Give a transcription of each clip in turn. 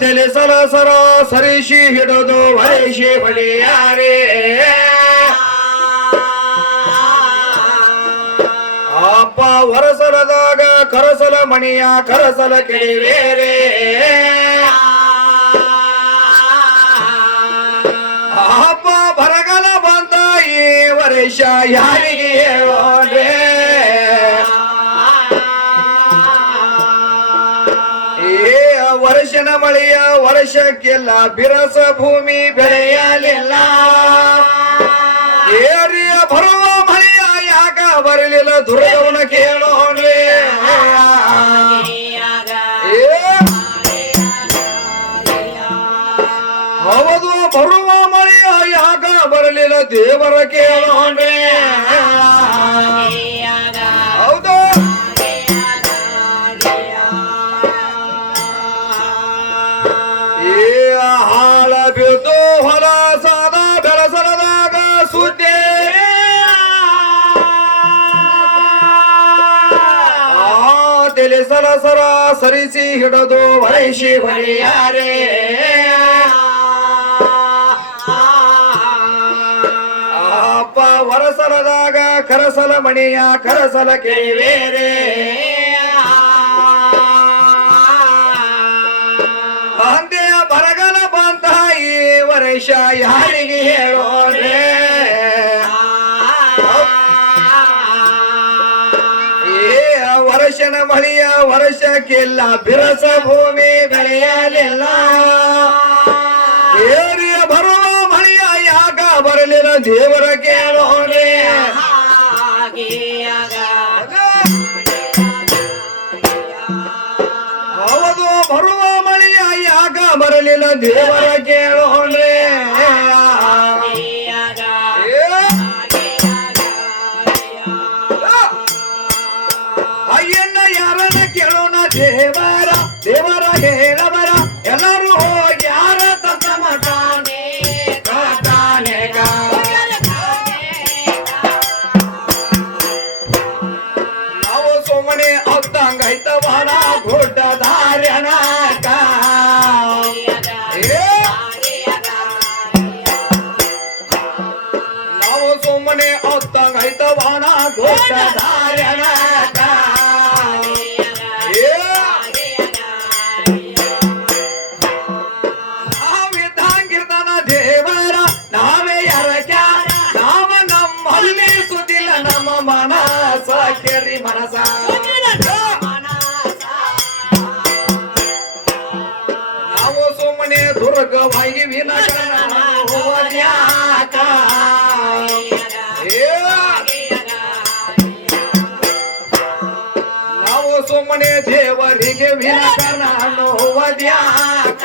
ತಿಳಿಸಲ ಸರ ಸರಿಸಿ ಹಿಡಿದು ವರೆಶಿ ಬಳಿಯಾರೆ ಅಪ್ಪ ಹೊರಸಲದಾಗ ಕರಸಲ ಮಣಿಯ ಕರಸಲ ಕೆಳಿವೇರೆ. ಅಪ್ಪ ಬರಗಲ ಬಂದ ಈ ವರ್ಷ ಯಾರಿಗೆ ಮಳೆಯ ವರ್ಷಕ್ಕೆಲ್ಲ ಬಿರಸ ಭೂಮಿ ಬೆಳೆಯಲಿಲ್ಲ. ಏರಿಯ ಬರುವ ಮಳೆಯ ಯಾಕ ಬರಲಿಲ್ಲ, ದುರ್ಗವನ ಕೇಳೋಣೆ ಹೌದು, ಬರುವ ಮಳೆಯ ಯಾಕ ಬರಲಿಲ್ಲ, ದೇವರ ಕೇಳೋಣೆ ಆ ಸರಸರ ಸರ ಸರಿಸಿ ಹಿಡದು ವೈಶಿ ಬಳಿಯಾರೆ ಅಪ್ಪ ವರಸಲದಾಗ ಕರಸಲ ಮಣಿಯ ಕರಸಲ ಕೇಳಿವೇರೆ ಬಂದೆಯ ಬರಗಲ ಬಂತ ಈ ವರೈಷ ಯಾರಿಗೆ ಹೇಳೋರೆ ವರ್ಷಕ್ಕಿಲ್ಲ ಬಿರಸ ಭೂಮಿ ಬೆಳೆಯಲಿಲ್ಲ. ಏರಿಯ ಬರುವ ಮಳೆಯ ಯಾಕ ಬರಲಿಲ್ಲ, ದೇವರ ಕೇಳೋಣೆ ಹೌದು, ಬರುವ ಮಳೆಯ ಯಾಕ ಬರಲಿಲ್ಲ, ದೇವರ ಕೇಳೋಣೆ ನಾವು ಸುಮ್ಮನೆ ದೇವರಿಗೆ ವಿನಕನ ಹೋದ್ಯಾಕ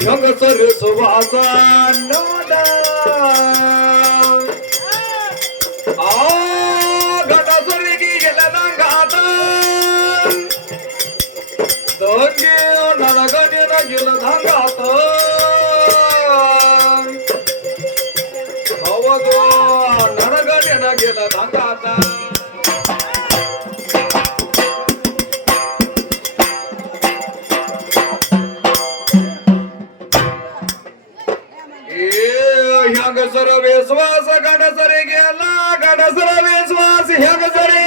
ಹೆಂಗಸರು ಸುವಾಸ ನೋಡ ಆ ಗಂಡಸರಿಗೆ ಎಲ್ಲದಂಗಾತ ತಂಗಿ ನನಗ ನಿನಗಿಲ್ಲದಂಗಾತ ಹೆಂಗಸರ ವಿಶ್ವಾಸ ಗಂಡಸರಿಗೆ ಅಲ್ಲ ಗಂಡಸರ ವಿಶ್ವಾಸ ಹೆಂಗಸರಿ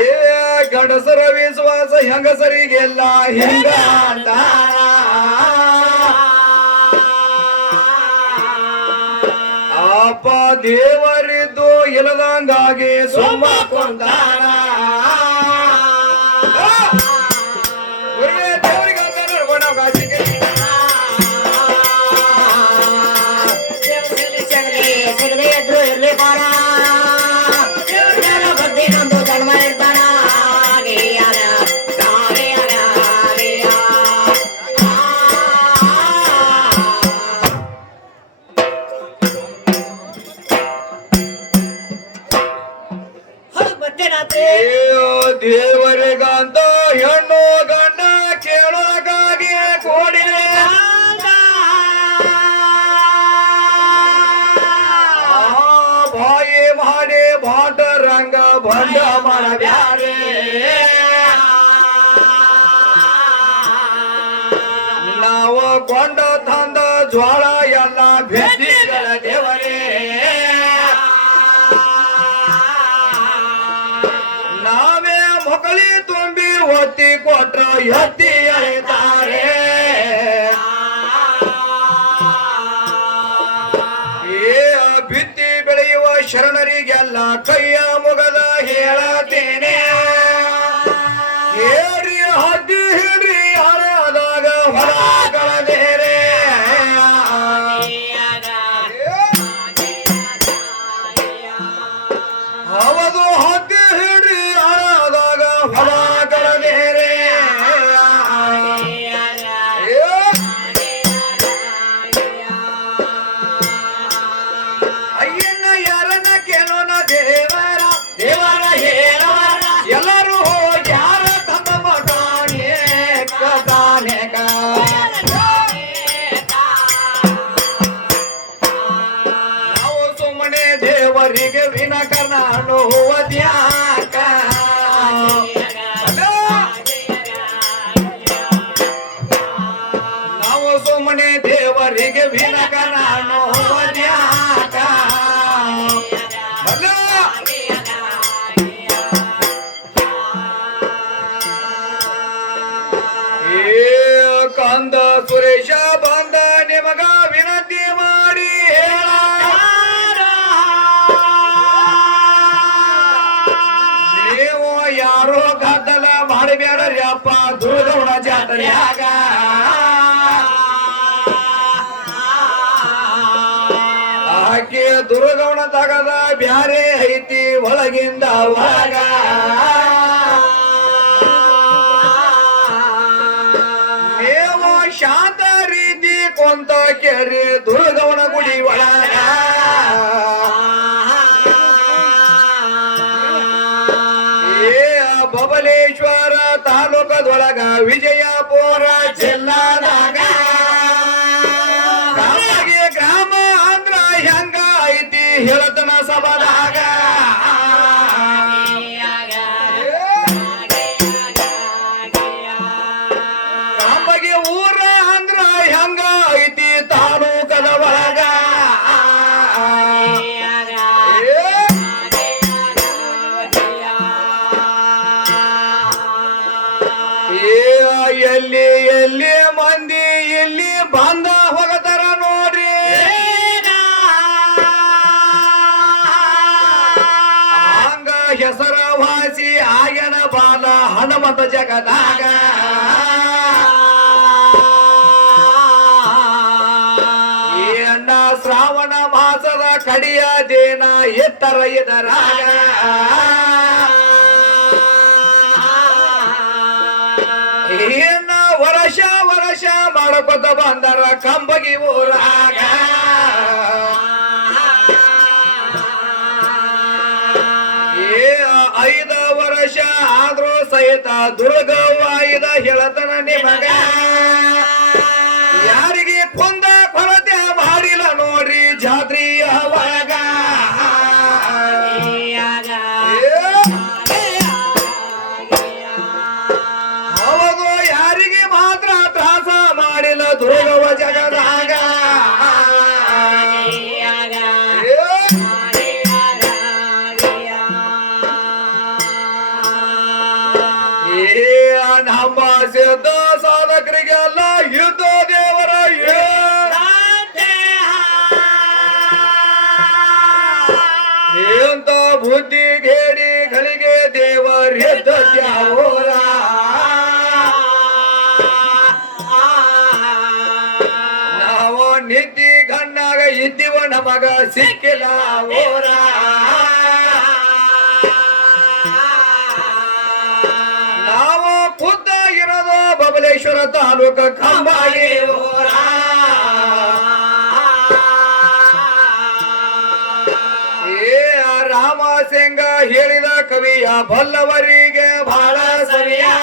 ಏ ಗಂಡಸರ ವಿಶ್ವಾಸ ಹೆಂಗಸರಿಗೆಲ್ಲ ಹೆಂಗ ಅಪ್ಪ ದೇವರಿದ್ದು ಇಲ್ಲದಂಗಾಗಿ ಸುಮ್ಮ ಕೊಂದಾನ ಬಾಯಿ ಮಾಡಿ ಬಾಟ ರಂಗ ಬಂಡ ಮಾಡಬ್ಯಾರೆ ನಾವು ಕೊಂಡ ತಂದ ಜ್ವಾಳ ಎಲ್ಲ ಭೇಟಿಗಳ ದೇವರೇ. ನಾವೇ ಮಕ್ಕಳಿ ತುಂಬಿ ಒತ್ತಿ ಕೊಟ್ರ ಎತ್ತಿ ಕೈಯ ಮುಗದ ಹೇಳತೇನೆ ಏರಿ ಹಡ್ಡಿ ಹಿಡ್ರಿ ಹಳೆಯದಾಗ ಹೊರ ಕಳದೇರೆ. ಹವದು ಹದ್ದಿ ಹಿಡ್ರಿ ಹಳೆಯದಾಗ ಹೊರ ಆಕೆ ದುರ್ಗೌಣ ತಗದ ಬ್ಯಾರೆ ಐತಿ ಒಳಗಿಂದ ಒಳಗ. ನೀವು ಶಾಂತ ರೀತಿ ಕೊಂತ ಕೆರೆ ದುರ್ಗವನ ಗುಡಿ ಒಳಗ. ಏ, ಬಬಲೇಶ್ವರ ತಾಲೂಕದೊಳಗ ವಿಜಯಪುರ ಜಿಲ್ಲಾದಾಗ. ಹನುಮಂತ ಜಗದಾಗ. ಏನ ಶ್ರಾವಣ ಮಾಸದ ಕಡಿಯ ದೇನ ಎತ್ತರ ಎದರಾಗ. ಏನ ವರ್ಷ ವರ್ಷ ಮಾಡಕೊತ ಬಂದರ ಕಂಬಗಿ ಊರಾಗ. ಆದ್ರೂ ದುರ್ಗವಾಯಿದ ಹೇಳತನ ನಿಮಗ. ಬುದ್ಧಿ ಗೇಡಿ ಗಳಿಗೆ ತ್ಯಾವೋರ ನಾವು ನಿದ್ದಿ ಕಣ್ಣಾಗ ಇದ್ದೀವ ನಮಗ ಸಿಕ್ಕಿಲ್ಲ ಓರ ನಾವು ಖುದ್ದ ಇರೋದು ಬಬಲೇಶ್ವರ ತಾಲೂಕ ಕಂಬಾಗಿ ಹೇಳಿದ ಕವಿಯ ಬಲ್ಲವರಿಗೆ ಬಹಳ ಸರಿಯಾ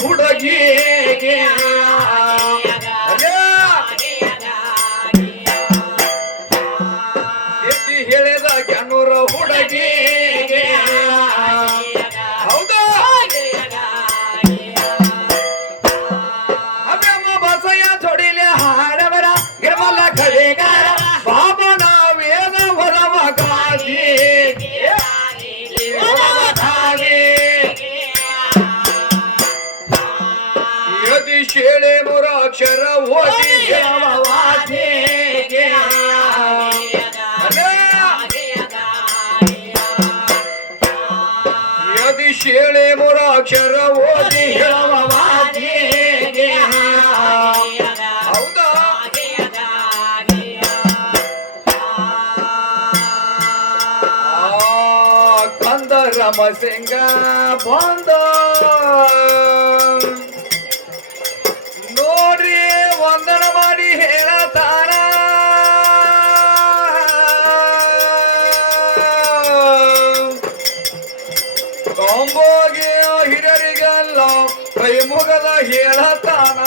ಹುಡುಗಿಗೆ ಕೇಳಿ ಮುರಾಕ್ಷರ ಓದಿ ಹೇಳವಾದಿ ಹೌದಾ? ಕಂದ ರಮಸಿಂಗ ಬಂದ. ನೋಡ್ರಿ ವಂದನ ಹೇಳತಾನ